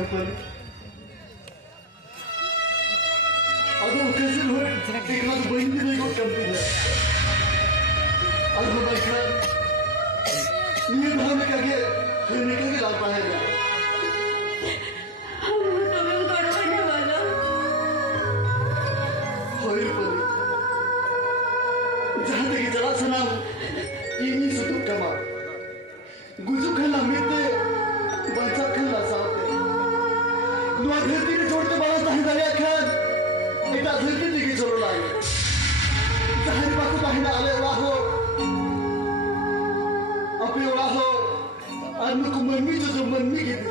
Rupalu. Aduh, kesel hoi. Ikhlas bandi nego kampinya. Aduh, baiklah. Ini bahane kage, ini kage lapa hai ya. हम तुम्हें करवाने वाला Hoi Rupalu. Jahan tegi jala sanam. Ini sutuk kama. Gujuk khala mete, baca khala saate. Dua dhati ke छोड़ते बाला ताही दालिया खान. Ita dhati tegi cholo lagi. Jahari baku tahi na ale olah ho. Api olah ho. Anu ku manmi jo manmi gitu.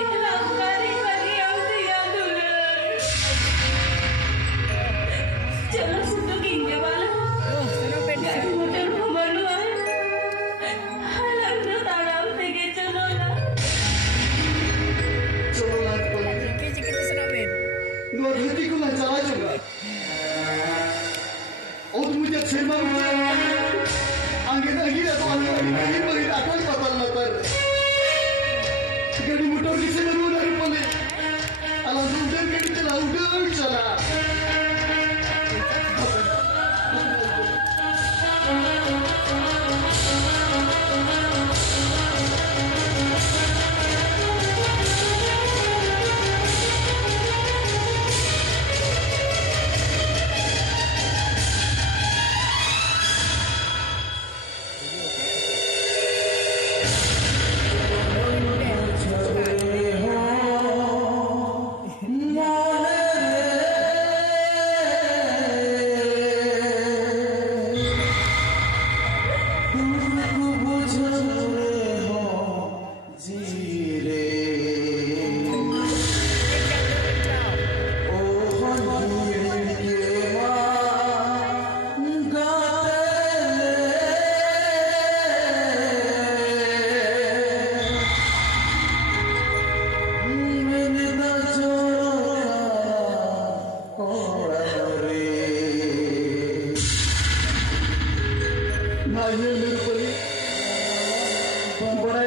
इखलास करी करी हमसे याद हो चलो सुनो गिंगे वाला गाड़ी मोटर घुमानो है हालांकि तो ताराम से के चलो ना Cholo lagi pun. Dua dhati ku na chala juga. और मुझे शर्मा आगे तो आगे बड़ी आकाश पतल न कर गाड़ी मोटर किसे मरू ना रुपले अला उधर गाड़ी चला उधर चला Nah, ini Rupalu. Bora